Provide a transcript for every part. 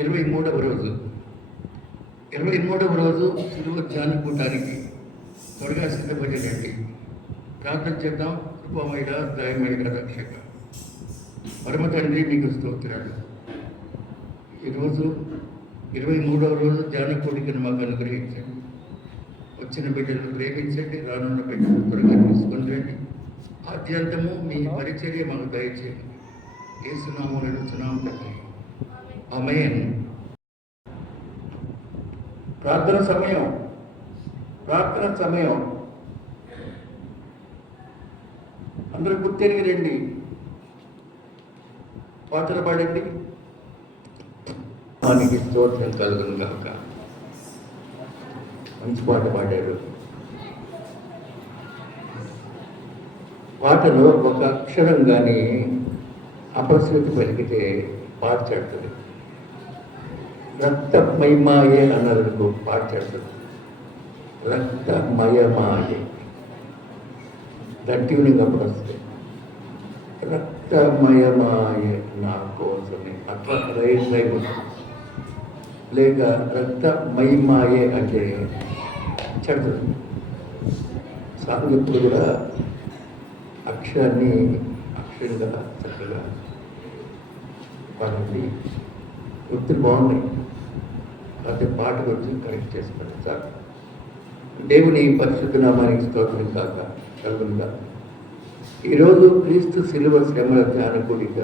23వ రోజు 23వ రోజు సిలువ ధ్యానకూటానికి త్వరగా సిద్ధపడేటండి. ప్రార్థన చేద్దాం. కృపమైన దయమైన రక్షక పరమ తండ్రి, మీకు స్తోత్రాలు. ఈరోజు 23వ రోజు ధ్యానకూటికను మాకు అనుగ్రహించండి. వచ్చిన బిడ్డలను ప్రేమించండి, రానున్న బిడ్డలు త్వరగా తీసుకొని రండి. ఆద్యంతము మీ పరిచర్య మాకు దయచేయండి. యేసునామమున అడుగుతున్నాము తండ్రి, ఆమేన్. ప్రార్థన సమయం అందరూ గుర్తెరిగి రండి. పాటలు పాడండి. దానికి స్తోత్రం కలుగును గాక. మంచి పాట పాడారు. పాటలో ఒక అక్షరం కానీ అపశృతి పలికితే పాట చెడుతుంది. రక్తమయమాయే అన్నదనుకో పాట చెడుతుంది. రక్తమయమాయే ట్యూనింగ్ అప్పుడు వస్తుంది. రక్తమయమాయే నా కోసమే అట్లా రైట్ రైట్ ఉంటుంది. లేక రక్తమయమాయే అంటే చెడుతుంది. సాంగ్ ఎప్పుడు కూడా అక్షరంగా చక్కగా పాడండి. వృత్తులు బాగున్నాయి. అయితే పాట గురించి కరెక్ట్ చేసుకోండి సార్. దేవుని పరిశుద్ధ నామానికి స్తోత్రం కాక కలుగునుగా. ఈరోజు క్రీస్తు శిలువ శ్రమల ధ్యానకూడిక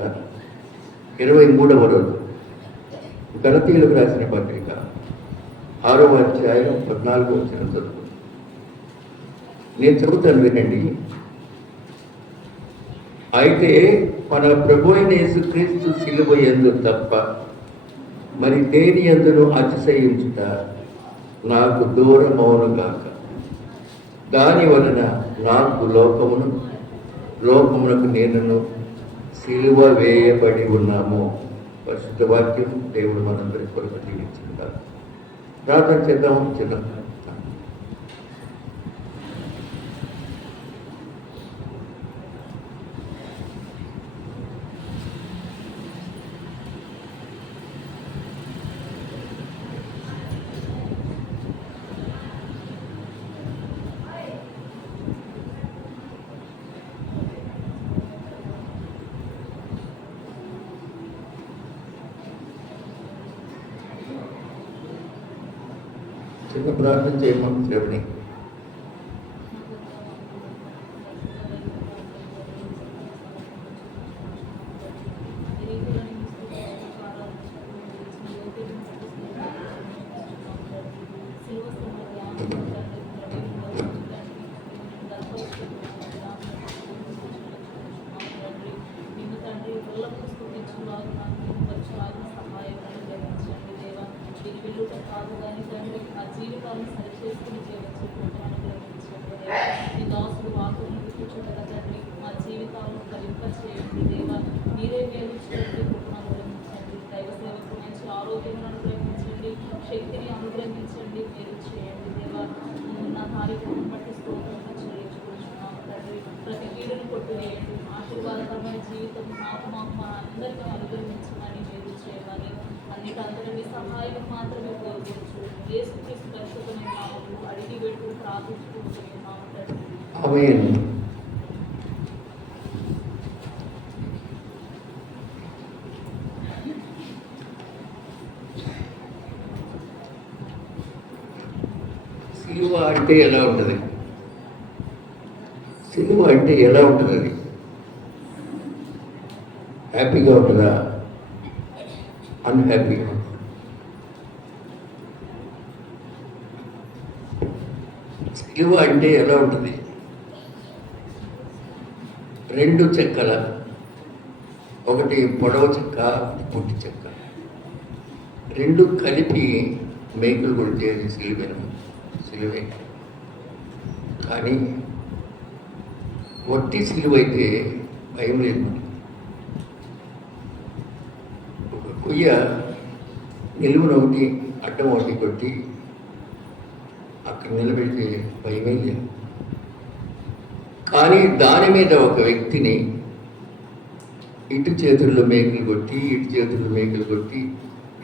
23వ రోజు. గలతీయులకు రాసిన పత్రిక 6వ అధ్యాయం 14వ వచనం చదువు. నేను చదువుతాను, వినండి. అయితే మన ప్రభు అయిన యేసుక్రీస్తు శిలువ యందు తప్ప మరి దేని యందును అతిశయించుట నాకు దూరమౌనుగాక. దాని వలన నాకు లోకమునకు నేనును శిలువ వేయబడి ఉన్నాము. పరిశుద్ధ వాక్యం దేవుడు మనందరి కొరకు జీవించుకుంటారు. ప్రార్థన చేద్దాం. చిన్న ప్రార్థన చేయమని శ్రవణి. జీవితాన్ని సరిచేసుకుని ఈ దాసుడు వాకులను కూర్చోటగా తండ్రి, మా జీవితాలను ఫలింపచేయండి దేవా. మీరే మేలు చేయండి, కృపను అనుగ్రహించండి. దైవ సేవకు మంచి ఆరోగ్యం అనుగ్రహించండి, శక్తిని అనుగ్రహించండి, మేలు చేయండి దేవా. నా కార్యక్రమం బట్టి స్తోత్రంగా చెల్లించుకుంటున్నాము తండ్రి. ప్రతి కీడును కొట్టివేయండి. ఆశీర్వాదకరమైన జీవితం మాకు మా అందరికీ అనుగ్రహించమని మేలు చేయమని అన్నికందరూ మీ సహాయం మాత్రమే కోరుకోవచ్చు. యేసుక్రీస్తు పరిశుద్ధమైన నామములో అడిగి పెట్టు ప్రార్థించుకుంటున్నాము తండ్రి. ఆమేన్. సిలువ అంటే ఎలా ఉంటుంది? సిలువ అంటే ఎలా ఉంటుంది? అది హ్యాపీగా ఉంటుందా, అన్హ్యాపీగా? సిలువ అంటే ఎలా ఉంటుంది? 2 చెక్కల, ఒకటి పొడవు చెక్క, పొట్టి చెక్క, 2 కలిపి మేకులు కొడితేది సిలువే. కానీ ఒట్టి సిలువ అయితే భయం లేదు. ఒక కొయ్య నిలువున ఒకటి అడ్డం ఒకటి కొట్టి అక్కడ నిలబెడితే భయమే లేదు. కానీ దాని మీద ఒక వ్యక్తిని ఇటు చేతుల్లో మేకులు కొట్టి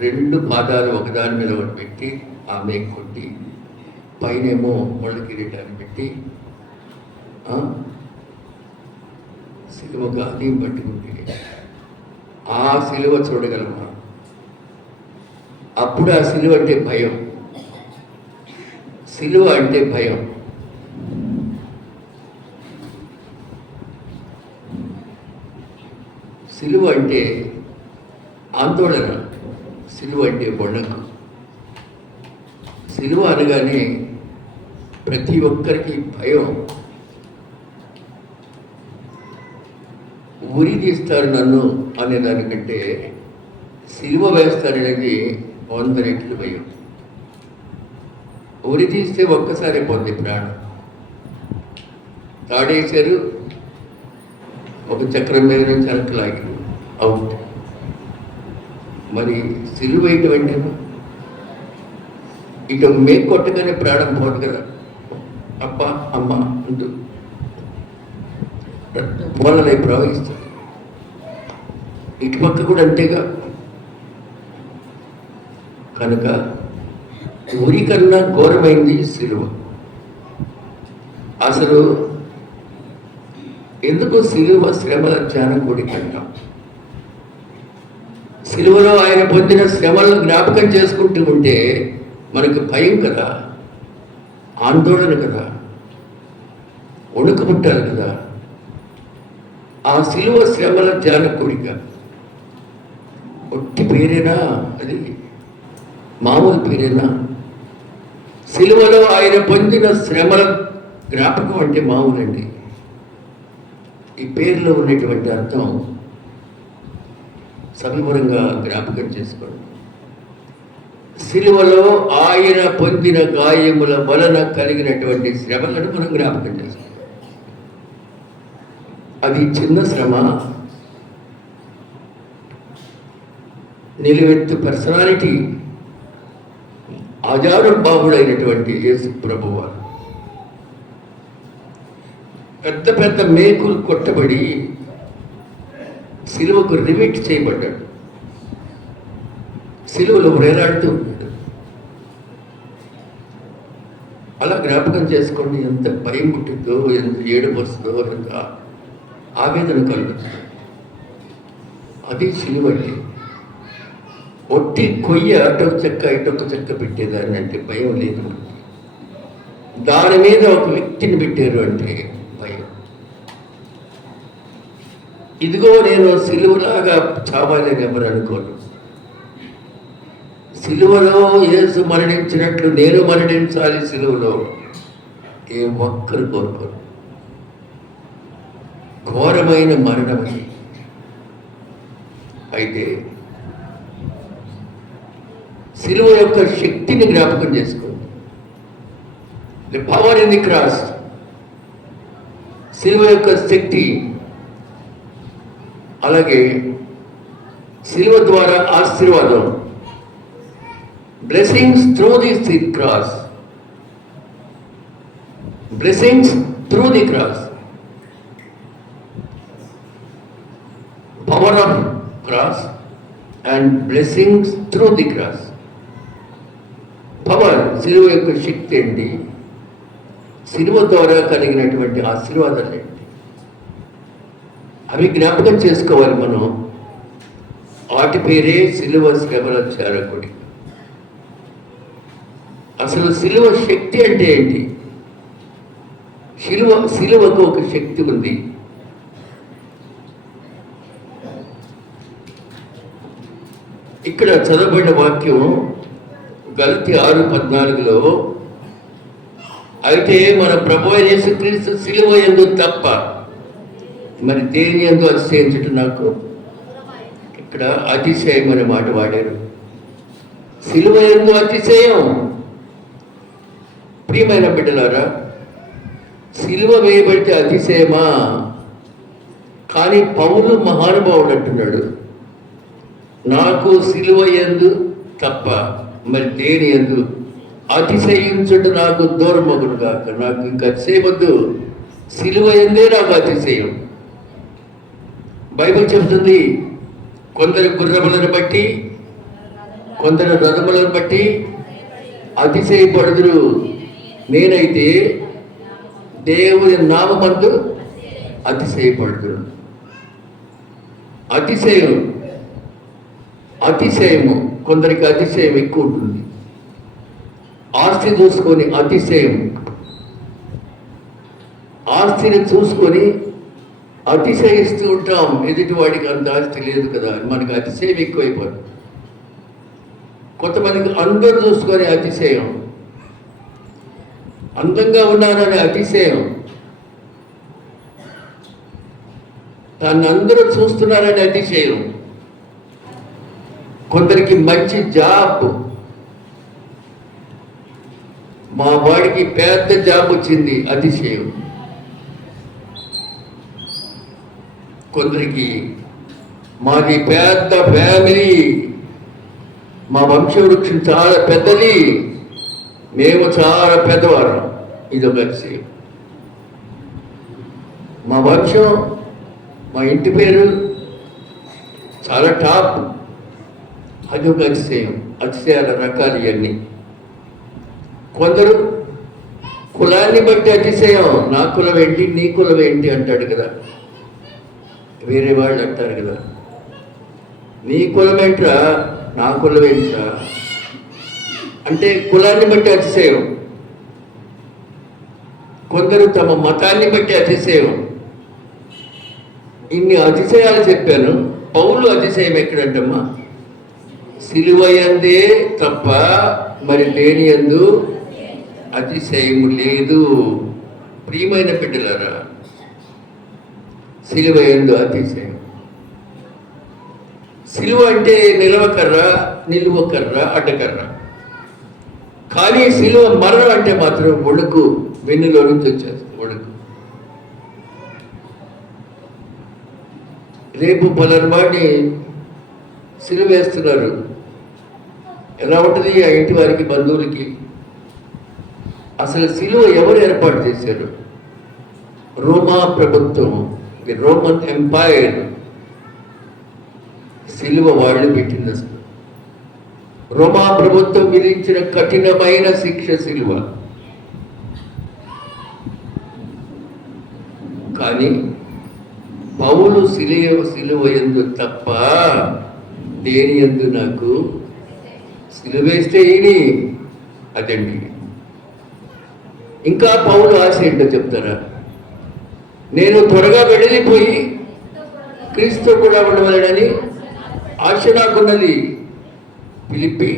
రెండు పాదాలు ఒకదాని మీద ఒకటి పెట్టి ఆమె కొట్టి పైనేమో ముళ్ళ కిరీటాన్ని పెట్టి సిలువగా అది పట్టుకుంటే ఆ సిలువ చూడగలమా? అప్పుడు ఆ సిలువ అంటే భయం, సిలువ అంటే భయం. సిలువ అంటే ఆందోళన, సిలువ అంటే వణకు. సిలువ అనగానే ప్రతి ఒక్కరికి భయం. ఉరి తీస్తారు నన్ను అనే దానికంటే సిలువ వేస్తారనేది 100 రెట్లు భయం. ఉరి తీస్తే ఒక్కసారి పోతుంది ప్రాణం. తాడేశారు, ఒక చక్రం మీద నుంచి వెనక్కి లాగారు, అవుట్. మరి సిలువ వేయటం ఇటు మేకు కొట్టగానే ప్రాణం పోదు కదా, అప్ప అమ్మ అంటూ పోలలై ప్రవహిస్తుంది. ఇటు పక్క కూడా అంతేగా. కనుక ఉరి కన్నా ఘోరమైంది సిలువ. అసలు ఎందుకు సిలువ శ్రమల ధ్యానకుడి అంటాం? సిలువలో ఆయన పొందిన శ్రమలను జ్ఞాపకం చేసుకుంటూ ఉంటే మనకు భయం కదా, ఆందోళన కదా, వణుకు పుట్టాలి కదా. ఆ సిలువ శ్రమల ధ్యానకుడిగా ఒట్టి పేరేనా? అది మామూలు పేరేనా? సిలువలో ఆయన పొందిన శ్రమల జ్ఞాపకం అంటే మామూలండి. ఈ పేరులో ఉన్నటువంటి అర్థం సవివరంగా జ్ఞాపకం చేసుకోండి. సిలువలో ఆయన పొందిన గాయముల వలన కలిగినటువంటి శ్రమలను మనం జ్ఞాపకం చేసుకోండి. అది చిన్న శ్రమ, నిలువెత్తు పర్సనాలిటీ, ఆజానుబాహుడైనటువంటి యేసు ప్రభువారు పెద్ద పెద్ద మేకులు కొట్టబడి సిలువకు రిమిట్ చేయబడ్డాడు. సిలువలో వేలాడుతూ ఉన్నాడు. అలా జ్ఞాపకం చేసుకోండి. ఎంత భయం పుట్టిందో, ఎంత ఏడుపు వస్తుందో, ఎంత ఆవేదన కలుగుతుంది. అది సిలువ అంటే. ఒట్టి కొయ్య అటొక చెక్క ఇటొక చెక్క పెట్టేదాన్ని అంటే భయం లేదు. దాని మీద ఒక వ్యక్తిని పెట్టారు అంటే భయం. ఇదిగో నేను సిలువలాగా చావాలని ఎవరు అనుకోను. సిలువలో యేసు మరణించినట్లు నేను మరణించాలి సిలువలో ఏ ఒక్కరు కోరుకోరు. ఘోరమైన మరణమని. అయితే సిలువ యొక్క శక్తిని జ్ఞాపకం చేసుకోండి. The power in the cross. సిలువ యొక్క శక్తి. అలాగే సిలువ ద్వారా ఆశీర్వాదం. Blessings through the cross. Blessings through the cross. Power of cross and blessings through the cross. Power, సిలువ యొక్క శక్తి ఏంటి? సిలువ ద్వారా కలిగినటువంటి ఆశీర్వాదాలు ఏంటి? అవి జ్ఞాపకం చేసుకోవాలి మనం. వాటి పేరే సిలువ శ్రమల చారకుడి. అసలు సిలువ శక్తి అంటే ఏంటి? సిలువకు ఒక శక్తి ఉంది. ఇక్కడ చదవబడిన వాక్యం గలతీ 6:14లో, అయితే మన ప్రభువైన యేసుక్రీస్తు సిలువ యందు తప్ప మరి దేని యందు అతిశయించుట నాకు. ఇక్కడ అతిశయం అనే మాట వాడారు. సిలువ యందు అతిశయం. ప్రియమైన బిడ్డలారా, సిలువ వేయబడితే అతిశయమా? కానీ పౌలు మహానుభావుడు అంటున్నాడు, నాకు సిలువ యందు తప్ప మరి దేని యందు అతిశయించుట నాకు దూరమగును కాక. నాకు ఇంకా అతిశయవద్దు, సిలువ యందే నాకు అతిశయం. బైబిల్ చెబుతుంది, కొందరు గుర్రములను బట్టి కొందరు రథములను బట్టి అతిశయపడుదురు, నేనైతే దేవుని నామమందు అతిశయపడుదురు. అతిశయము కొందరికి అతిశయం ఎక్కువ ఉంటుంది. ఆస్తి చూసుకొని అతిశయం, ఆస్తిని చూసుకొని అతిశయిస్తూ ఉంటాం. ఎదుటివాడికి అంత ఆస్తి లేదు కదా, మనకి అతిశయం ఎక్కువైపోతుంది. కొంతమందికి అందరూ చూసుకొని అతిశయం, అందంగా ఉన్నారనే అతిశయం, దాన్ని అందరూ చూస్తున్నారనే అతిశయం. కొందరికి మంచి జాబ్, మా వాడికి పెద్ద జాబ్ వచ్చింది, అతిశయం. కొందరికి మాది పెద్ద ఫ్యామిలీ, మా వంశవృక్షం చాలా పెద్దది, మేము చాలా పెద్దవాళ్ళం, ఇదొక అతిశయం. మా వంశం, మా ఇంటి పేరు చాలా టాప్, అది ఒక అతిశయం. అతిశయాల రకాలు ఇవన్నీ. కొందరు కులాన్ని బట్టి అతిశయం, నా కులం ఏంటి నీ కులం ఏంటి అంటాడు కదా, వేరే వాళ్ళు అంటారు కదా, నీ కులం ఏంట్రా నా కులం ఏంట్రా అంటే కులాన్ని బట్టి అతిశయం. కొందరు తమ మతాన్ని బట్టి అతిశయం. ఇన్ని అతిశయాలు చెప్పాను. పౌలు అతిశయం ఎక్కడంటమ్మా? సిలువయందే తప్ప మరి దేని యందు అతిశయము లేదు. ప్రియమైన బిడ్డలారా, సిలువ యందు అతిశయం. సిలువ అంటే నిలవకర్ర, నిలువకర్ర, అడ్డకర్ర. కానీ సిలువ మరణం అంటే మాత్రం ఒడుకు, వెన్నులో నుంచి వచ్చేస్తుంది ఒడుకు. రేపు పలనవాడిని సిలువ వేస్తున్నారు, ఎలా ఉంటుంది ఆ ఇంటి వారికి, బంధువులకి? అసలు సిలువ ఎవరు ఏర్పాటు చేశారు? రోమా ప్రభుత్వం, ది రోమన్ ఎంపైర్ సిలువ వాళ్ళు పెట్టింది. అసలు రోమా ప్రభుత్వం విధించిన కఠినమైన శిక్ష సిలువ. కానీ పౌలు సిలువ యందు తప్ప దేని యందు నాకు సిలువేస్తే ఏని అదండి. ఇంకా పౌలు ఆశ ఏంటో చెప్తారా? నేను త్వరగా వెళ్ళిపోయి క్రీస్తు కూడా ఉండవలనని ఆశ నాకున్నది. ఫిలిప్పి,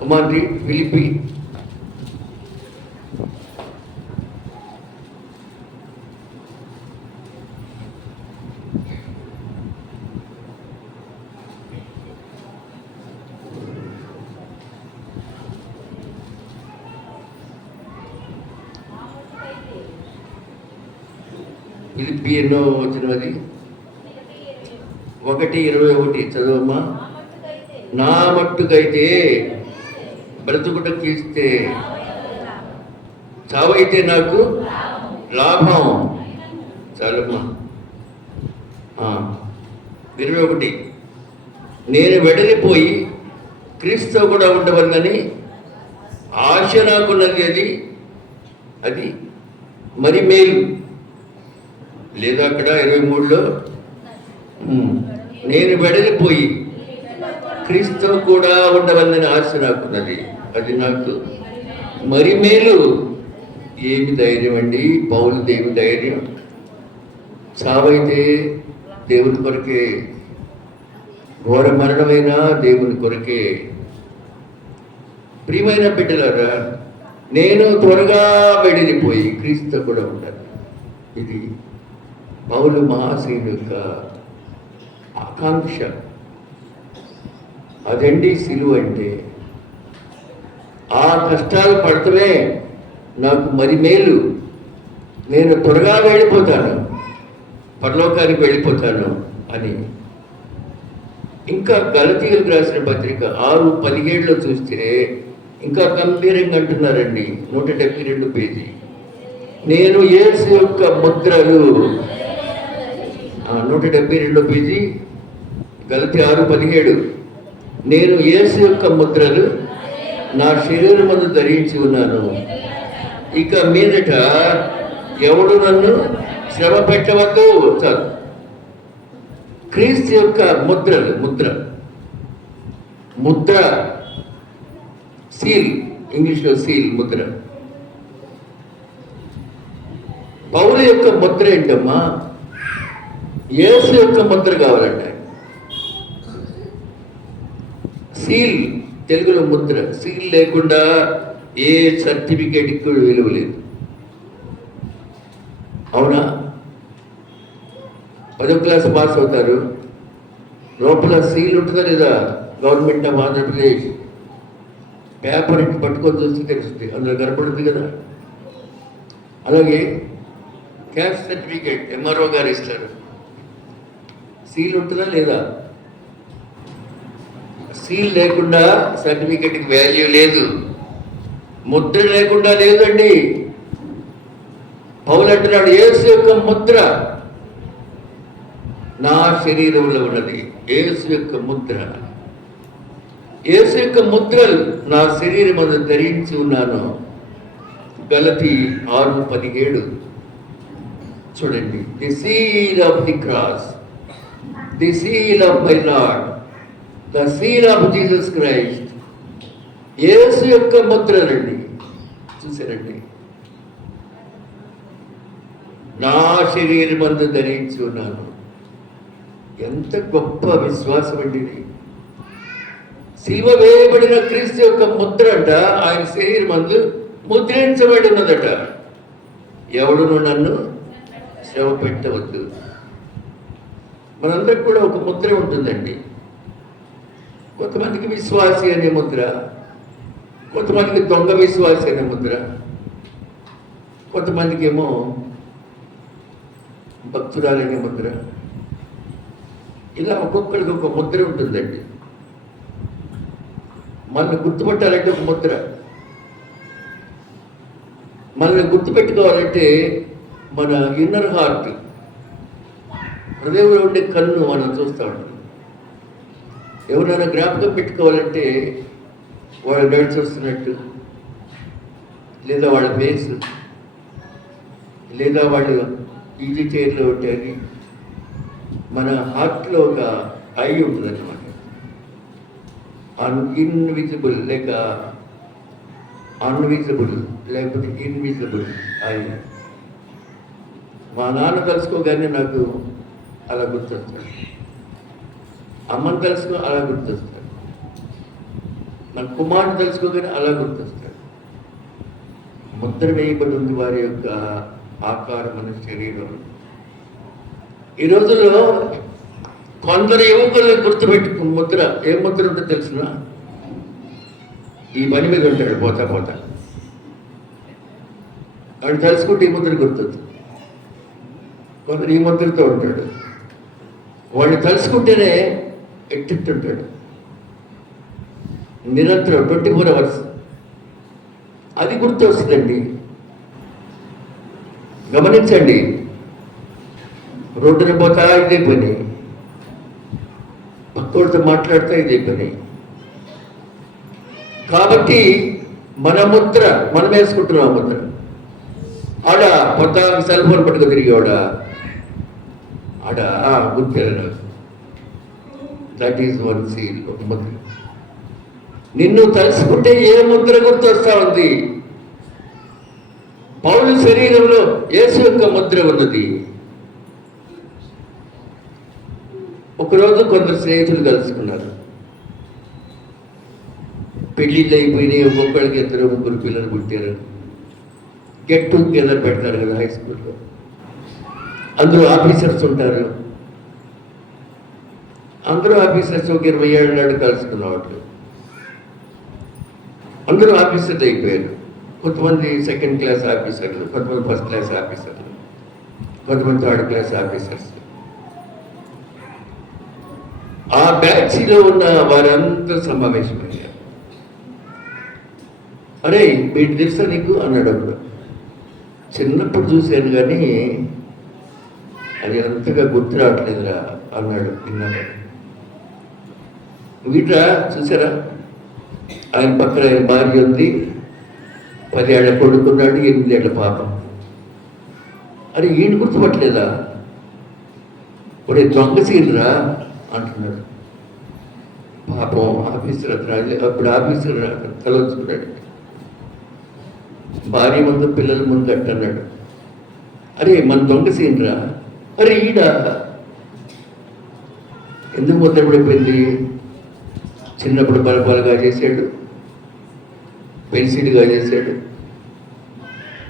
కమాండ్రి ఫిలిప్పి ఫిలిప్పి ఎన్నో వచ్చినది? 1:21 చదవమ్మా. నా మట్టుకైతే బ్రతుకుటకు ఇస్తే, చావైతే నాకు లాభం. చాలమ్మా. 21 నేను వెడలిపోయి క్రీస్తు కూడా ఉండవల్లని ఆశ నాకున్నది. అది మరి మేలు లేదా? అక్కడ 23లో నేను వెడలిపోయి క్రీస్తు కూడా ఉండవల్లని ఆశ నాకున్నది, అది నాకు మరి మేలు. ఏమి ధైర్యం అండి పౌలు, దేవి ధైర్యం. చావైతే దేవుని కొరకే, ఘోర మరణమైనా దేవుని కొరకే. ప్రియమైన బిడ్డలారా, నేను త్వరగా వెడలిపోయి క్రీస్తు కూడా ఉండాలి. ఇది పౌలు మహాశయుని యొక్క ఆకాంక్ష. అదండి సిలువ అంటే. ఆ కష్టాలు పడతమే నాకు మరి మేలు, నేను త్వరగా వెళ్ళిపోతాను, పరలోకానికి వెళ్ళిపోతాను అని. ఇంకా గలతీయులకు రాసిన పత్రిక 6:17లో చూస్తే ఇంకా గంభీరంగా అంటున్నారండి. 172 పేజీ. నేను యేసు యొక్క ముద్రలు, 172 పేజీ, గలతీ 6:17. నేను యేసు యొక్క ముద్రలు నా శరీరం ముందు ధరించి ఉన్నాను. ఇక మీదట ఎవడు నన్ను శ్రమ పెట్టవద్దు. చాలు. క్రీస్తు యొక్క ముద్రలు, ముద్ర సీల్, ఇంగ్లీష్లో సీల్, ముద్ర. పౌలు యొక్క ముద్ర ఏంటమ్మా? యేసు యొక్క ముద్ర కావాలంట. సీల్, తెలుగులో ముద్ర. సీల్ లేకుండా ఏ సర్టిఫికేట్కి కూడా విలువ లేదు. అవునా? 10వ క్లాస్ పాస్ అవుతారు, లోపల సీల్ ఉంటుందా లేదా? గవర్నమెంట్ ఆఫ్ ఆంధ్రప్రదేశ్ పేపర్ ఇంటి పట్టుకొని చూస్తే తెలుస్తుంది, అందులో కనపడుతుంది కదా. అలాగే క్యాస్ట్ సర్టిఫికేట్ ఎంఆర్ఓ గారు ఇస్తారు, సీల్ ఉంటుందా లేదా? సీల్ లేకుండా సర్టిఫికేట్కి వాల్యూ లేదు, ముద్ర లేకుండా లేదండి. పౌలు అంటున్నాడు, యేసు యొక్క ముద్ర నా శరీరంలో ఉన్నది. యేసు యొక్క ముద్ర, యేసు యొక్క ముద్రలు నా శరీరం మీద ధరించి ఉన్నాను. గలతీ 6:17 చూడండి. The seal of the cross, the seal of my lord, the seal of Jesus Christ. యేసు యొక్క ముద్రలండి. చూసారండి, నా శరీరం అందు ధరించి ఉన్నాను. ఎంత గొప్ప విశ్వాసం అండి ఇది. శిలువ వేయబడిన క్రీస్తు యొక్క ముద్ర అంట, ఆయన శరీరం అందు ముద్రించబడి ఉన్నదట. ఎవడును నన్ను శ్రమ పెట్టవద్దు. మనందరికి కూడా ఒక ముద్ర ఉంటుందండి. కొంతమందికి విశ్వాసి అనే ముద్ర, కొంతమందికి దొంగ విశ్వాసి అనే ముద్ర, కొంతమందికి ఏమో భక్తురాలనే ముద్ర. ఇలా ఒక్కొక్కరికి ఒక ముద్ర ఉంటుందండి. మనల్ని గుర్తుపట్టాలంటే ఒక ముద్ర, మనల్ని గుర్తుపెట్టుకోవాలంటే మన ఇన్నర్ హార్ట్, హృదయంలో ఉండే కన్ను మనం చూస్తూ ఉంటాం. ఎవరైనా జ్ఞాపకం పెట్టుకోవాలంటే వాళ్ళు నడిచి వస్తున్నట్టు, లేదా వాళ్ళ ఫేస్, లేదా వాళ్ళు ఈజీ చైర్లో ఉంటాయి. మన హార్ట్లో ఒక ఐ ఉంటుంది అన్నమాట, ఇన్విజిబుల్ లేక అన్విజిబుల్ లేకపోతే ఇన్విజిబుల్ ఐ. మా నాన్న కలుసుకోగానే నాకు అలా గుర్తొస్తాడు, అమ్మని తెలుసుకో అలా గుర్తొస్తాడు, నా కుమారుని తెలుసుకోగానే అలా గుర్తొస్తాడు. ముద్ర వేయబడి ఉంది వారి యొక్క ఆకారం మన శరీరం. ఈ రోజుల్లో కొందరు యువకులను గుర్తుపెట్టుకు ముద్ర, ఏ ముద్ర ఉంటుందో తెలిసిన, ఈ పని మీద ఉంటాడు పోతా వాడు తెలుసుకుంటే ఈ ముద్ర గుర్తుంది. కొందరు ఈ ముద్రతో ఉంటాడు, వాడిని తలుసుకుంటేనే ఎట్టింటుంటాడు నిరంతరం 24 hours. అది గుర్తు వస్తుందండి. గమనించండి, రోడ్డున పోతా ఇదే పని, పక్కోడితో మాట్లాడితే ఇదే పని. కాబట్టి మన ముద్ర మనం వేసుకుంటున్నాం. ఆ ముద్ర ఆడ కొత్త సెల్ ఫోన్ పట్టుకు తిరిగేవాడా ఆడ గుర్తు. దట్ ఈజ్ వన్ సీల్, ఒక ముద్ర. నిన్ను తలుసుకుంటే ఏ ముద్ర గుర్తొస్తా ఉంది? పౌలు శరీరంలో యేసు యొక్క ముద్ర ఉన్నది. ఒకరోజు కొందరు స్నేహితులు కలుసుకున్నారు, పెళ్ళిళ్ళు అయిపోయినాయి, ఒక్కొక్కడికి 2-3 పిల్లలు పుట్టారు. గెట్ టుగెదర్ పెడతారు కదా హై స్కూల్లో, అందరూ ఆఫీసర్స్ ఉంటారు. అందరూ ఆఫీసర్స్ ఒక 20 ఏళ్ళ నాడు కలుసుకున్న వాళ్ళు అందరూ ఆఫీసర్లు అయిపోయారు. కొంతమంది 2nd క్లాస్ ఆఫీసర్లు, కొంతమంది 1st క్లాస్ ఆఫీసర్లు, కొంతమంది 3rd క్లాస్ ఆఫీసర్స్. ఆ బ్యాచ్లో ఉన్న వారందరూ సమావేశమయ్యారు. అరే వీటి తెలుసా నీకు అన్నాడు. అప్పుడు చిన్నప్పుడు చూశాను కానీ అది అంతగా గుర్తు రావట్లేదురా అన్నాడు. విన్నాడు. వీట్రా చూసారా, ఆయన పక్కన ఆయన భార్య ఉంది, 10 ఏళ్ల కొడుకున్నాడు, 8 ఏళ్ల పాప. అరే ఈయన గుర్తుపట్టలేదా? ఒరే దొంగ సీన్రా అంటున్నాడు. పాపం ఆఫీసర్ అతను అప్పుడు ఆఫీసర్ తలొచ్చుకున్నాడు. భార్య ముందు పిల్లల ముందు అంటున్నాడు, అరే మన దొంగ సీన్రా. అరే ఈడ ఎందుకు ముద్రపడిపోయింది? చిన్నప్పుడు బలపాలుగా చేశాడు, పెన్సిల్గా చేశాడు,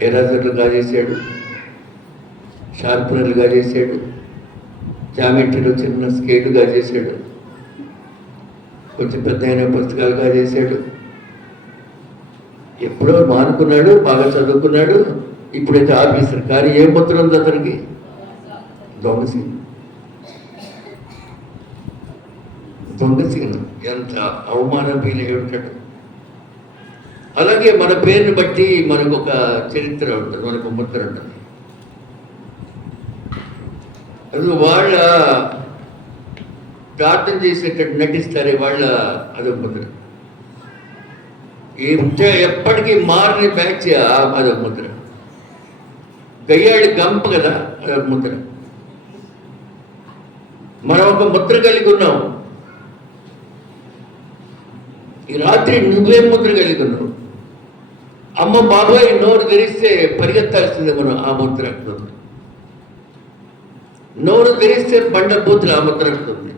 ఎరాజర్లుగా చేశాడు, షార్పనర్లుగా చేశాడు, జామెట్రీలో చిన్న స్కేలుగా చేశాడు, కొంచెం పెద్ద అయిన పుస్తకాలుగా చేశాడు. ఎప్పుడో మానుకున్నాడు, బాగా చదువుకున్నాడు, ఇప్పుడైతే ఆఫీసర్. కానీ ఏం ముద్ర ఉంది అతనికి? దొంగసీన్. దొంగసీన్ ఎంత అవమానం ఫీల్ అయి ఉంటాడు. అలాగే మన పేరుని బట్టి మనకు ఒక చరిత్ర ఉంటుంది, మనకు ముద్ర ఉంటుంది. అది వాళ్ళ ప్రార్థన చేసేటట్టు నటిస్తారే వాళ్ళ అదొక ముద్ర. ఎప్పటికీ మారిన బ్యాచ్ అదొక ముద్ర. గయ్యాడి గంప కదా, అదొక ముద్ర. మనం ఒక ముద్ర కలిగి ఉన్నాం. ఈ రాత్రి నువ్వేం ముద్ర కలిగి ఉన్నావు? అమ్మ బాబాయ్ నోరు తెరిస్తే పరిగెత్తాల్సిందే మనం ఆ ముద్ర. నోరు తెరిస్తే బండ బూతులు ఆ ముద్ర ఉంటుంది.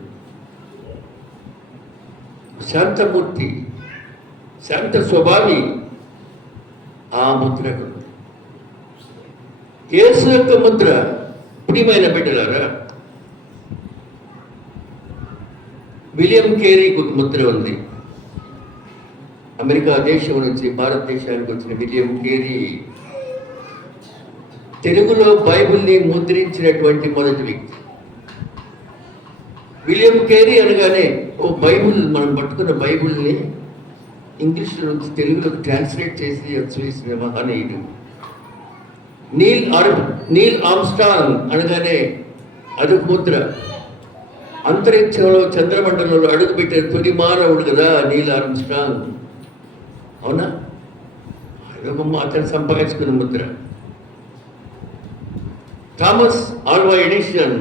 శాంతమూర్తి, శాంత స్వభావి ఆ ముద్ర. యేసు యొక్క ముద్ర. ప్రియమైన బిడ్డలారా, విలియం కేరీకి ఒక ముద్ర ఉంది. అమెరికా దేశం నుంచి భారతదేశానికి వచ్చిన విలియం కేరీ తెలుగులో బైబిల్ని ముద్రించినటువంటి మొదటి వ్యక్తి. విలియం కేరీ అనగానే ఓ బైబిల్, మనం పట్టుకున్న బైబిల్ని ఇంగ్లీష్లో నుంచి తెలుగులోకి ట్రాన్స్లేట్ చేసి చేసిన మహనీయుడు. నీల్ ఆర్మ్స్ట్రాంగ్ అనగానే అదొక ముద్ర. అంతరిక్షంలో చంద్రమండలంలో అడుగుపెట్టే తొలి మానవుడు కదా నీల్ ఆర్మ్స్ట్రాంగ్. అవునా? అదొక అతను సంపాదించుకున్న ముద్ర. థామస్ ఆల్వా ఎడిషన్,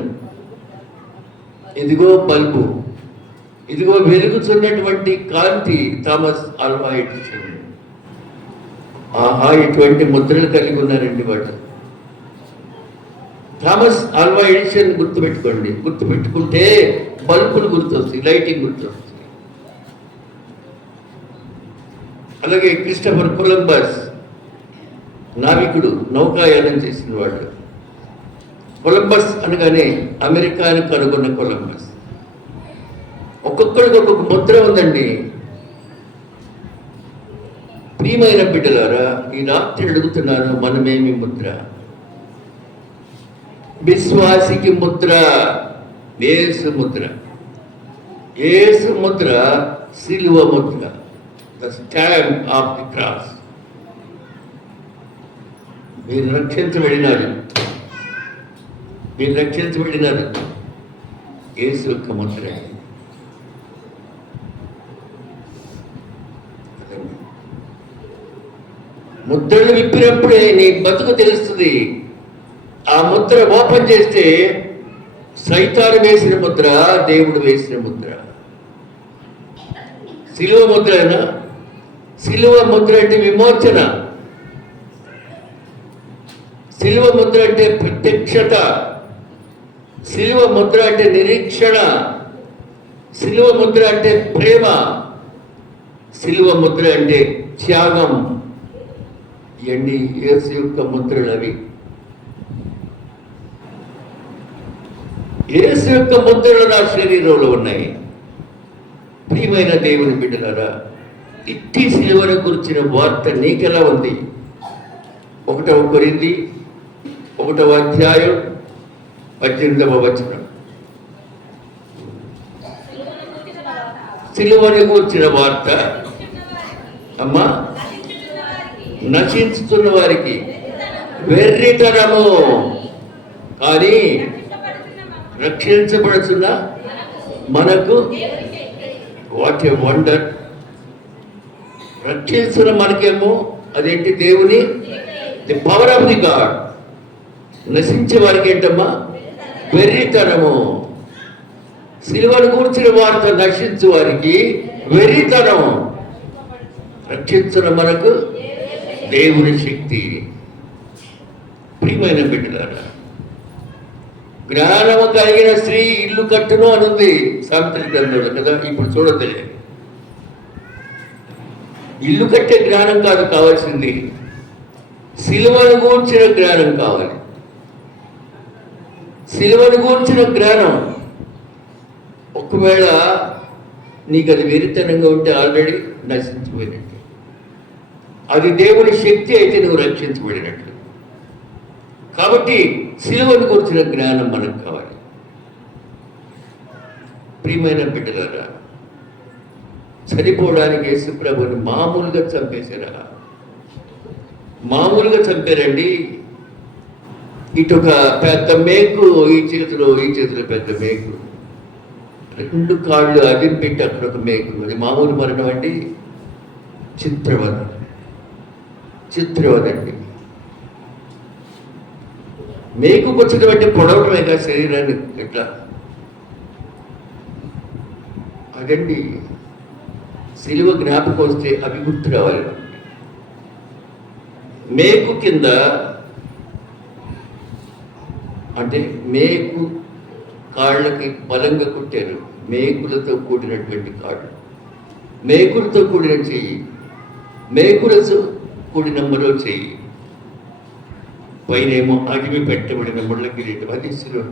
ఇదిగో బల్బు, ఇదిగో వెలుగుతున్నటువంటి కాంతి, థామస్ ఆల్వా ఎడిషన్. ఆహా, ఇటువంటి ముద్రలు కలిగి ఉన్నారండి వాళ్ళు. థామస్ ఆల్వా ఎడిషన్ గుర్తుపెట్టుకోండి. గుర్తుపెట్టుకుంటే బల్బులు గుర్తొస్తాయి, లైటింగ్ గుర్తొస్తుంది. అలాగే క్రిస్టఫర్ కొలంబస్, నావికుడు, నౌకాయానం చేసిన వాడు. కొలంబస్ అనగానే అమెరికాను కనుగొన్న కొలంబస్. ఒక్కొక్కడికి ఒక్కొక్క ముద్ర ఉందండి. ప్రియమైన బిడ్డలారా, ఈ రాత్రి అడుగుతున్నాను, మనమేమి ముద్ర? విశ్వాసికి ముద్ర యేసు ముద్ర. యేసు ముద్ర సిలువ Mudra, the stamp of the cross. మీరు రక్షించబడినారు, మీరు రక్షించబడినారు. యేసు యొక్క ముద్ర. ముద్రలు విప్పినప్పుడే నీ బతుకు తెలుస్తుంది. ఆ ముద్ర ఓపెన్ చేస్తే సైతాను వేసిన ముద్ర, దేవుడు వేసిన ముద్ర. సిలువ ముద్ర అయినా, సిలువ ముద్ర అంటే విమోచన, సిలువ ముద్ర అంటే ప్రత్యక్షత, సిలువ ముద్ర అంటే నిరీక్షణ, సిలువ ముద్ర అంటే ప్రేమ, సిలువ ముద్ర అంటే త్యాగం. ఇవన్నీ యేసు యొక్క ముద్రలు. అవి యేసు యొక్క ముద్రలు నా శరీరంలో ఉన్నాయి. ప్రియమైన దేవుని బిడ్డలారా, ఇట్టి సిలువను గురించిన వార్త నీకెలా ఉంది? 1 కొరింథీ 1వ అధ్యాయం 18వ వచనం. సిలువను గురించిన వార్త అమ్మా, నశించుతున్న వారికి వెర్రితరము, కానీ రక్షించబడుతున్న మనకు వాట్ ఏ వండర్. రక్షించిన మనకేమో అదేంటి, దేవుని the power of the God. నశించే వారికి ఏంటమ్మా, వెర్రితనము. సిలువను కూర్చిన వార్త నశించు వారికి వెర్రితనం. రక్షించిన మనకు దేవుని శక్తి. ప్రియమైన బిడ్డలారా, జ్ఞానము కలిగిన స్త్రీ ఇల్లు కట్టును అనుంది సామెతల గ్రంథంలో కదా. ఇప్పుడు చూడద్దు, ఇల్లు కట్టే జ్ఞానం కాదు కావాల్సింది, సిలువను గూర్చిన జ్ఞానం కావాలి. సిలువను గూర్చిన జ్ఞానం. ఒకవేళ నీకు అది వెరితనంగా ఉంటే ఆల్రెడీ నశించిపోయినట్టు. అది దేవుని శక్తి అయితే నువ్వు రక్షించబడినట్లు. కాబట్టి సిలువను గురించిన జ్ఞానం మనకు కావాలి. ప్రియమైన బిడ్డలారా, చనిపోవడానికి యేసుప్రభుని మామూలుగా చంపేశారా? మామూలుగా చంపారండి. ఇటు ఒక పెద్ద మేకు, ఈ చేతిలో పెద్ద మేకు, 2 కాళ్ళు అదిం పెట్టి అక్కడ ఒక మేకు. అది మామూలు మరణం అండి, చిత్రవదండి. మేకు వచ్చిన అంటే పొడవటమే కదా శరీరాన్ని ఎట్లా. అదండి సిలువ జ్ఞాపకం వస్తే అవి గుర్తు రావాలి. మేకు కింద అంటే మేకు కాళ్ళకి బలంగా కుట్టారు. మేకులతో కూడినటువంటి కాళ్ళు, మేకులతో కూడిన చెయ్యి, మేకులతో కూడిన మరో చెయ్యి, పైనేమో అగిమి పెట్టబడిన ముళ్ళ కిరీటం. అది సిలువ.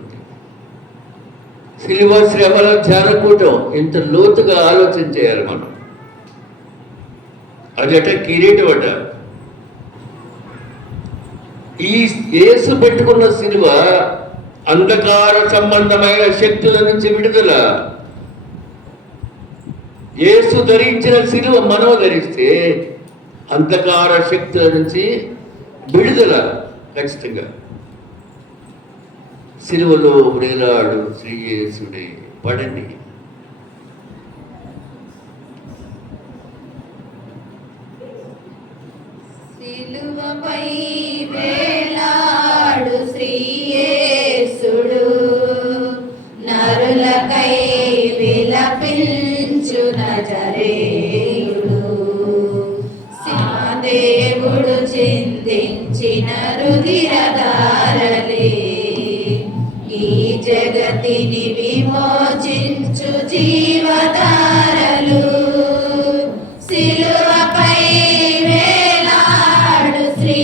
సిలువ శ్రమల ధ్యానకూటం. ఇంత లోతుగా ఆలోచన చేయాలి మనం. అదట కిరీటం అట. ఈ యేసు పెట్టుకున్న సిలువ అంధకార సంబంధమైన శక్తుల నుంచి విడుదల. యేసు ధరించిన సిలువ మనం ధరిస్తే అంధకార శక్తుల నుంచి విడుదల ఖచ్చితంగా. సిలువలో వేలాడు శ్రీ యేసుడే. పడండి. సిలువపై వేలాడు శ్రీ యేసుడు, నరులకై విలపించు నజరేయుడు. దేవుడు చిందించిన రుధిరధారలే ఈ జగతిని విమోచించు జీవధారలు. సిలువపై వేలాడు శ్రీ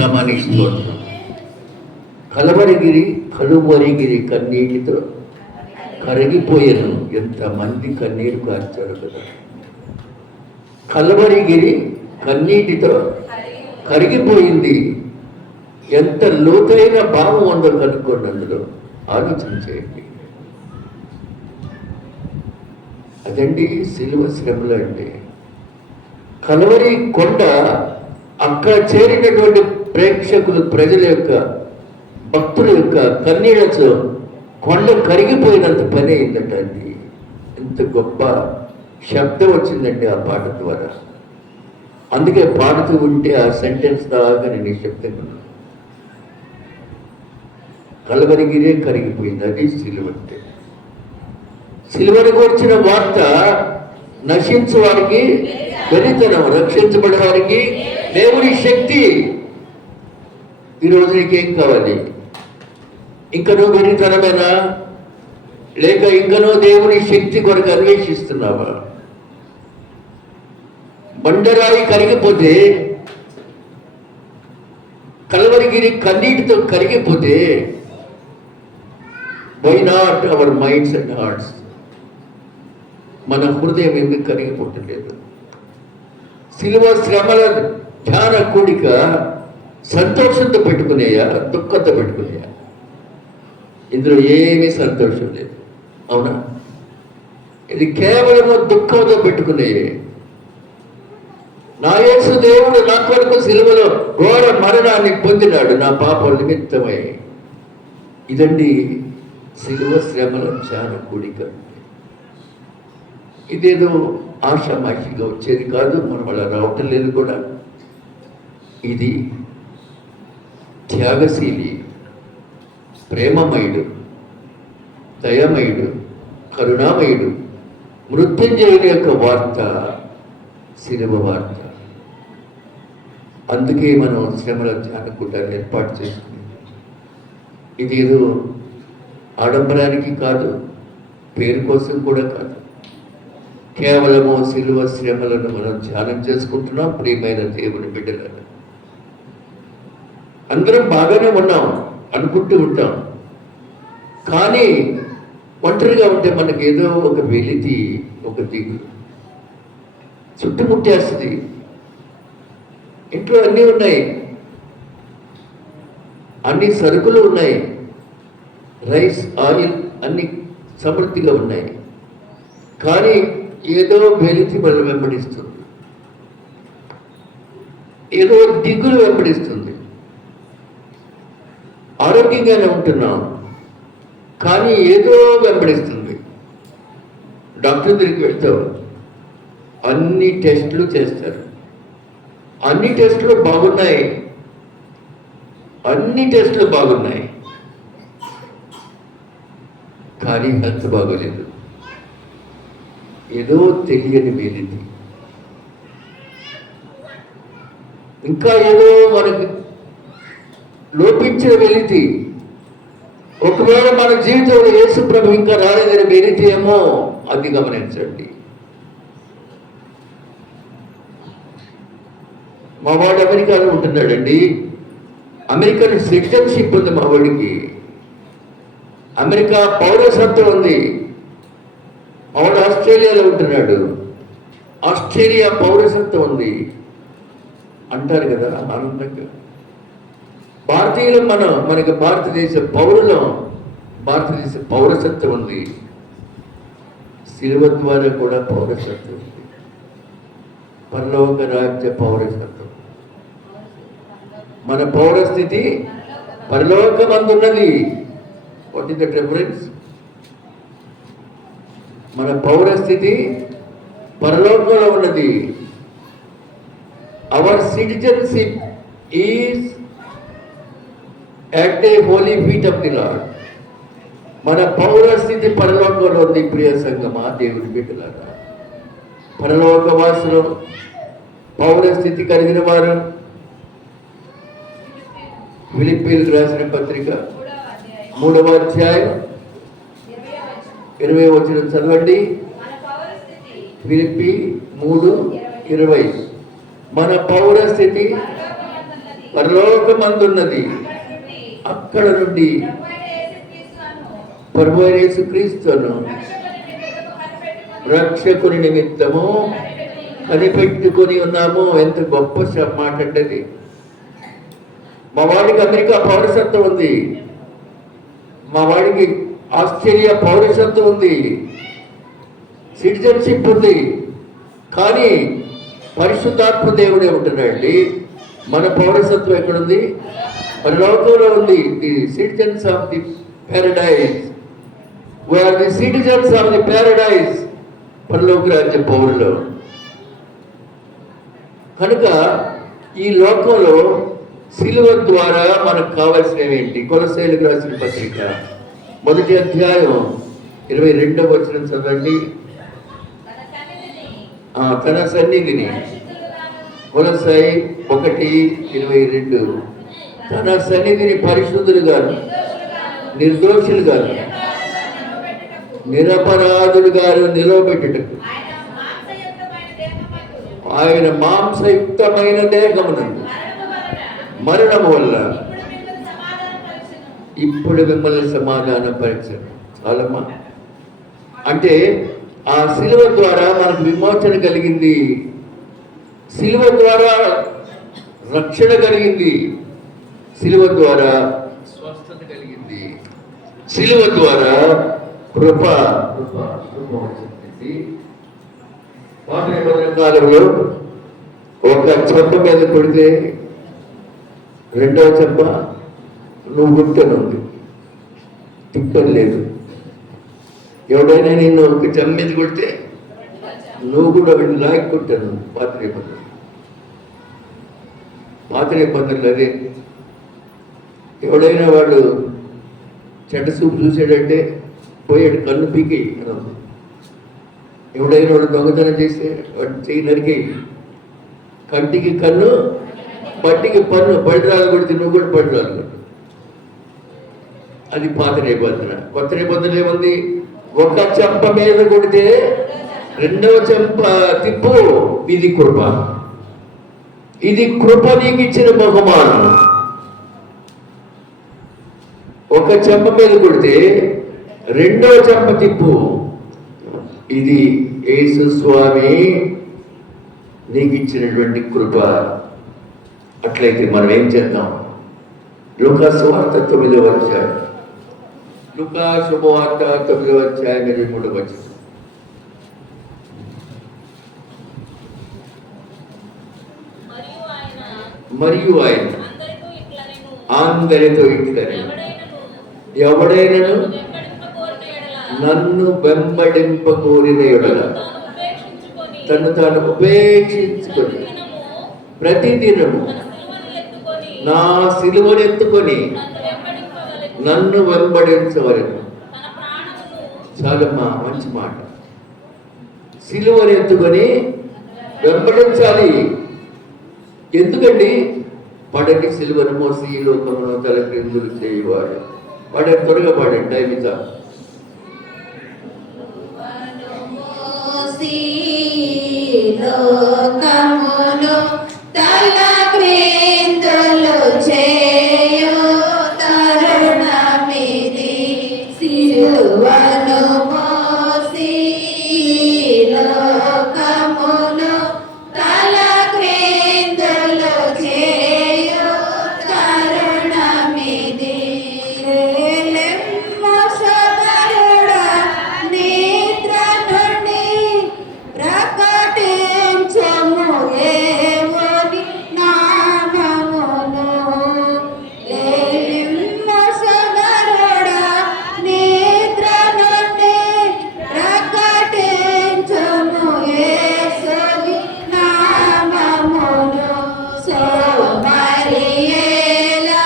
నామానికి స్తోత్రం. కలువరిగిరి కన్నీటితో కరిగిపోయాను. ఎంతమంది కన్నీరు కార్చారు కదా. కలువరిగిరి కన్నీటితో కరిగిపోయింది. ఎంత లోతైన భావం ఉందో కనుక్కోండి. అందులో ఆలోచన చేయండి. అదండి సిలువ శ్రమలు అంటే. కలువరి కొండ అక్కడ చేరినటువంటి ప్రేక్షకులు, ప్రజల యొక్క, భక్తుల యొక్క కన్నీళ్లతో కొండ కరిగిపోయినంత పని అయిందట అండి. ఎంత గొప్ప శబ్దం వచ్చిందండి ఆ పాట ద్వారా. అందుకే పాడుతూ ఉంటే ఆ సెంటెన్స్ దాకా నేను శబ్దం ఉన్నాను. కలవరిగిరే కరిగిపోయింది. అది సిలువ అంటే. సిలువను గురించిన వార్త నశించు వారికి వెలితనం, రక్షించబడే వారికి దేవుని శక్తి. ఈరోజు నీకేం కావాలి? ఇంకా నువ్వు వెలితనమేనా, లేక ఇంకనో దేవుని శక్తి కొరకు అన్వేషిస్తున్నావా? బండరాయి కరిగిపోతే, కలవరిగిరి కన్నీటితో కరిగిపోతే, why not our minds and hearts? మన హృదయం ఎందుకు కరిగిపోవట్లేదు? సిలువ శ్రమల ధ్యాన కూడిక సంతోషంతో పెట్టుకునేయా, దుఃఖంతో పెట్టుకునేయా? ఇందులో ఏమీ సంతోషం లేదు, అవునా? ఇది కేవలము దుఃఖంతో పెట్టుకునేయే. నా యేసు దేవుడు నా కొరకు సిలువలో ఘోర మరణాన్ని పొందినాడు నా పాపం నిమిత్తమై. ఇదండి సిలువ శ్రమల ధ్యాన కూడిక. ఇదేదో ఆషామాషిగా వచ్చేది కాదు, మనం అలా రావటం లేదు కూడా. ఇది త్యాగశీలి, ప్రేమమయుడు, దయమయుడు, కరుణామయుడు, మృత్యుంజయుని యొక్క వార్త సిలువ వార్త. అందుకే మనం శ్రమల ధ్యాన కూటాన్ని ఏర్పాటు చేసుకున్నాం. ఇదేదో ఆడంబరానికి కాదు, పేరు కోసం కూడా కాదు. కేవలము సిలువ శ్రమలను మనం ధ్యానం చేసుకుంటున్నాం. ప్రియమైన దేవుని బిడ్డలను అందరం బాగానే ఉన్నాం అనుకుంటూ ఉంటాం. కానీ ఒంటరిగా ఉంటే మనకి ఏదో ఒక వెలితి, ఒక దిగులు చుట్టుముట్టేస్తుంది. ఇంట్లో అన్నీ ఉన్నాయి, అన్ని సరుకులు ఉన్నాయి, రైస్, ఆయిల్ అన్ని సమృద్ధిగా ఉన్నాయి. కానీ ఏదో వెలితి మనం వెంబడిస్తుంది, ఏదో దిగులు వెంబడిస్తుంది. ఆరోగ్యంగానే ఉంటున్నాం, కానీ ఏదో వెంబడిస్తుంది. డాక్టర్ దగ్గరికి వెళ్తావు, అన్ని టెస్టులు చేస్తారు, అన్ని టెస్టులు బాగున్నాయి, అన్ని టెస్టులు బాగున్నాయి, కానీ హెల్త్ బాగోలేదు. ఏదో తెలియని వెలితి, ఇంకా ఏదో మనకు లోపించిన వెలితి. ఒకవేళ మన జీవితంలో యేసు ప్రభు ఇంకా రాలేదని వెలితి ఏమో, అది గమనించండి. మా వాడు అమెరికాలో ఉంటున్నాడండి. అమెరికన్ సిటిజన్షిప్ ఉంది మా వాడికి, అమెరికా పౌరసత్వం ఉంది. మా వాడు ఆస్ట్రేలియాలో ఉంటున్నాడు, ఆస్ట్రేలియా పౌరసత్వం ఉంది అంటారు కదా ఆనందంగా. భారతీయులు మనకి భారతదేశ పౌరులం, భారతదేశ పౌరసత్వం ఉంది. సిలువ ద్వారా కూడా పౌరసత్వం ఉంది, పరలోక రాజ్య పౌరసత్వం. మన పౌరస్థితి పరలోకమందున్నది. What is the difference? మన పౌరస్థితి పరలోకంలో ఉన్నది. Our citizenship is at the holy feet of the Lord. మన పౌరస్థితి పరలోకంలో ఉంది. ప్రియ సంగమా, దేవుని బిడ్డలారా, పరలోకవాసులు, పౌరస్థితి కలిగిన వారు. ఫిలిప్పీయులకు రాసిన పత్రిక 3వ అధ్యాయం 20వ వచనం చదవండి. ఫిలిప్పీ 3:20. మన పౌరస్థితి పరలోకమందున్నది. అక్కడ నుండి ప్రభు అయిన యేసుక్రీస్తును రక్షకుని నిమిత్తము కనిపెట్టుకొని ఉన్నాము. ఎంత గొప్ప మాట అంటే అది. మా వాడికి అమెరికా పౌరసత్వం ఉంది, మా వాడికి ఆస్ట్రేలియా పౌరసత్వం ఉంది, సిటిజన్షిప్ ఉంది. కానీ పరిశుద్ధాత్మ దేవుడే ఉంటున్నాడండి. మన పౌరసత్వం ఎక్కడుంది? పరలోకంలో ఉంది. The citizens of the paradise. We are the citizens of the paradise. పరలోక రాజ్య పౌరులు. కనుక ఈ లోకంలో సిలువ ద్వారా మనకు కావాల్సినవి ఏంటి? కొలస్సీయులకు రాసిన పత్రిక 1వ అధ్యాయం 22వ వచనం చదవండి. తన సన్నిధిని, కొలస్సీ 1:22, తన సన్నిధిని పరిశుద్ధులుగాను నిర్దోషులుగాను నిరపరాధులుగాను నిలవబెట్టుటకు ఆయన మాంసయుక్తమైన దేహమునందు మరణము వల్ల ఇప్పుడు మిమ్మల్ని సమాధానపరిచారు. చాలమ్మా. అంటే ఆ శిలువ ద్వారా మనకు విమోచన కలిగింది, శిలువ ద్వారా రక్షణ కలిగింది, శిలువ ద్వారా స్వస్థత కలిగింది, శిలువ ద్వారా కృప వచ్చింది. పాత నిబంధన కాలంలో ఒక చెంప మీద కొడితే రెండవ చెంప నువ్వు గుర్తనుంది, తిప్పని లేదు. ఎవడైనా నిన్ను ఒక చెంప మీద కొడితే నువ్వు కూడా వీళ్ళు లాగి కొట్టాను. పాత నిబంధనలు అదే. ఎవడైనా వాడు చెడ్డ చూపు చూసాడంటే పోయాడు, కన్ను పీకి. ఎవడైనా వాడు దొంగతనం చేస్తే వాడు చెయ్యి నరికి, కంటికి కన్ను పట్టికి పన్ను, పడిరాలు కొడితే నువ్వు కూడా పడిరాలు కొట్టు. అది పాత నిబంధన. కొత్త నిబంధన ఏముంది? ఒక చెంప మీద కొడితే రెండవ చెంప తిప్పు. ఇది కృప. ఇది కృప నీకు ఇచ్చిన బహుమానం. ఒక చెంప మీద కొడితే రెండవ చెంప తిప్పు. ఇది యేసు స్వామి నీకు ఇచ్చినటువంటి కృప. అట్లయితే మనం ఏం చేద్దాం? లూకా సువార్త 9వ అధ్యాయం, లూకా శుభవార్త 9వ అధ్యాయం 23వ వచనం. మరియు ఆయన అందరితో ఇట్లనే, ఎవడైనను నన్ను వెంబడింపకోరిన ఎడల తను తాను ఉపేక్షించుకొని ప్రతిదినము నా సిలువనెత్తుకొని నన్ను వెంబడించవలెను. చాలమ్మా, మంచి మాట. సిలువనెత్తుకొని వెంబడించాలి. ఎందుకండి? పడని సిలువను మోసి ఈ లోకమును తలక్రిందులు చేయవాడు. పాడండి, త్వరగా పాడండి, టైం ఇచ్చా. లోకమును తలక్రిందులు చేయు తరుణమిది, సిలువను మోసి లోకమును తలక్రిందులు చేయు తరుణమిది. లెమ్మ సోదరుడా, నిద్ర నుండి ప్రకటించము దేవుని నామమును. లెమ్మ సోదరుడా, నిద్ర నుండి ప్రకటించము యేసుని నామమును. సోమరియేలా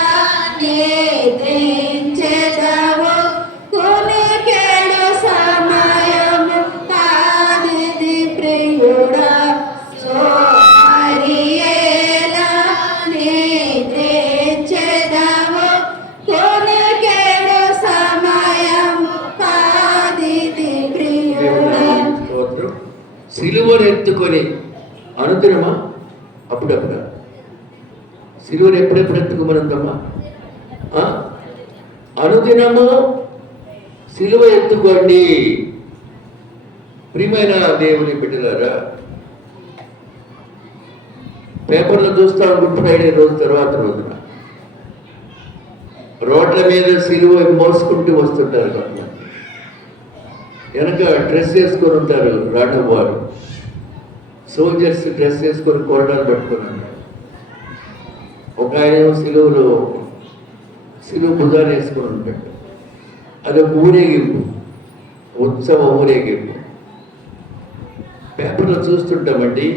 నిద్రించెదవు, కునికెడు సమయము కాదిది ప్రియుడా. సోమరియేలా నిద్రించెదవు, కునికెడు సమయము కాదిది ప్రియుడా. సిలువను ఎత్తుకొని అనుదినమా? అప్పుడప్పుడు సిలువను ఎప్పుడెప్పుడు ఎత్తుకోమనందమ్మా? అనుదినము సిలువ ఎత్తుకోండి. ప్రియమైన దేవుని బిడ్డలారా, పేపర్లో చూస్తాం గుడ్ ఫ్రైడే రోజు తర్వాత రోజున రోడ్ల మీద సిలువ మోసుకుంటూ వస్తుంటారు. కొంతమంది వెనక డ్రెస్ వేసుకొని ఉంటారు, రావడం వారు సోల్జర్స్ డ్రెస్ వేసుకొని కొరడాలు పట్టుకొని ఉంటారు. ఒక ఆయన సిలువ భుజాన్ని వేసుకొని ఉంటాడు. అది ఒక ఊరేగింపు, ఉత్సవ ఊరేగింపు. పేపర్లో చూస్తుంటామండి.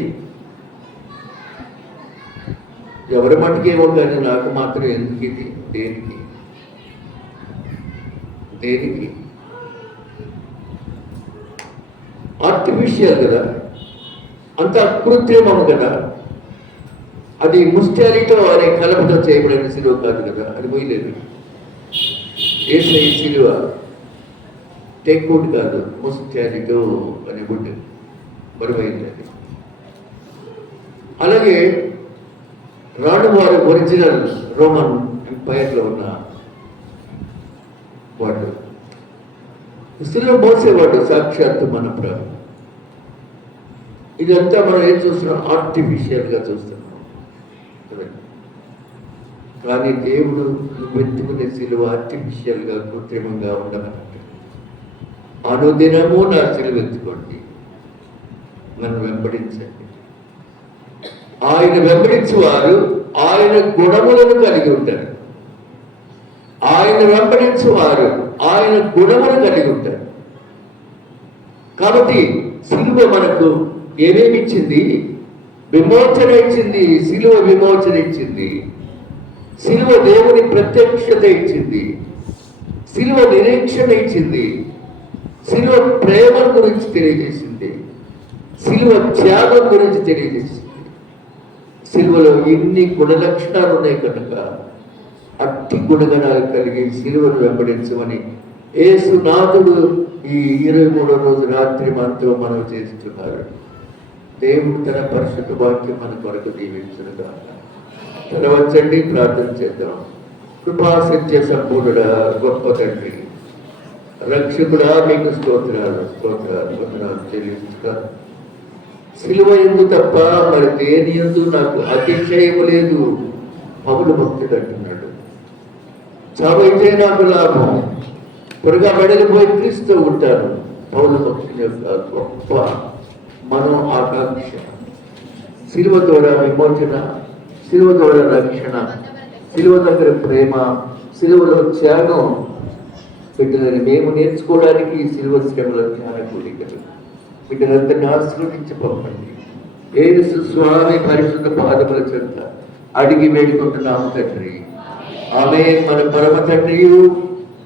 ఎవరి మటుకేమో కానీ నాకు మాత్రం ఎందుకు ఇది? దేనికి ఆర్టిఫిషియల్ కదా, అంత అకృత్రిమం కదా. అది ముస్టారిటో అనే కలపతో చేయబడిన సిలువ కాదు కదా, అది పోయలేదు. ఏసై సిలువ టేక్వుడ్ కాదు, ముస్టారిటో అనే వుడ్ బరువైంది అది. అలాగే రాణు వారు ఒరిజినల్ రోమన్ ఎంపైర్లో ఉన్న వాడు సిలువ మోసేవాడు సాక్షాత్తు మన ప్రభు. ఇదంతా మనం ఏం చూస్తున్నాం? ఆర్టిఫిషియల్గా చూస్తున్నాం. కానీ దేవుడు వెతుకునే సిలువ ఆర్టిఫిషియల్గా కృత్రిమంగా ఉండమన్నట్టు. అనుదినము నా సిలువ ఎత్తుకోండి, నన్ను వెంబడించండి. ఆయన వెంబడించేవారు ఆయన గుణములను కలిగి ఉంటారు. ఆయన వెంబడించేవారు ఆయన గుణములు కలిగి ఉంటారు. కాబట్టి సిలువ మనకు ఏమేమి ఇచ్చింది? విమోచన ఇచ్చింది. సిలువ విమోచన ఇచ్చింది. సిలువ దేవుని ప్రత్యక్షత ఇచ్చింది. సిలువ నిరీక్షణ ఇచ్చింది. సిలువ ప్రేమ గురించి తెలియజేసింది. సిలువ త్యాగం గురించి తెలియజేసింది. సిలువలో ఎన్ని గుణలక్షణాలు ఉన్నాయి కనుక అట్టి గుణగణాలు కలిగి సిలువను వెంబడించమని యేసునాథుడు ఈ 23వ రోజు రాత్రి మనతో మనం చేస్తున్నారు. దేవుడు తన పరిశుద్ధ వాక్యం మన కొరకు దీవించునుగా. చదవచ్చండి, ప్రార్థన చేద్దాం. కృపా సత్య సంపూర్ణుడా, గొప్ప తండ్రి, రక్షకుడా, మీకు స్తోత్రాలు వందనాలు చెల్లించుగా. సిలువ ఎందు తప్ప మరి దేని ఎందు నాకు అతిశయము లేదు. పౌలు భక్తుడు అంటున్నాడు, చావైతే నాకు లాభం, త్వరగా వెడలిపోయి క్రీస్తూ ఉంటాను. పౌలు భక్తుని యొక్క గొప్ప మనం ఆకాంక్ష. సిలువ ద్వారా విమోచన, సిలువ ద్వారా రక్షణ, సిలువ దగ్గర ప్రేమ, సిలువలో త్యాగం బిడ్డలని మేము నేర్చుకోవడానికి ఈ సిలువ శ్రమల ధ్యాన కూడికలు బిడ్డలందరినీ ఆశీర్వదించబోకండి. యేసు స్వామి పరిశుద్ధ పాదముల చెంత అడిగి వేడుకుంటున్నాము తండ్రి. ఆమె మన పరమ తండ్రియు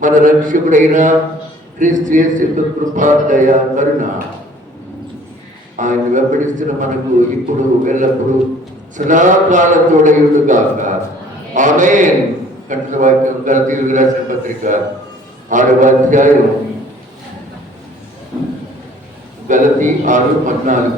మన రక్షకుడైన క్రీస్తు యేసు యొక్క కృపా దయ కరుణ ఆయన వెంబడిస్తున్న మనకు ఇప్పుడు ఎల్లప్పుడూ సదాకాలం తోడయుడుగాక. ఆమేన్. కంఠ వాక్యం గలతీయులకు రాసిన పత్రిక 6వ అధ్యాయం, గలతీ 6:14.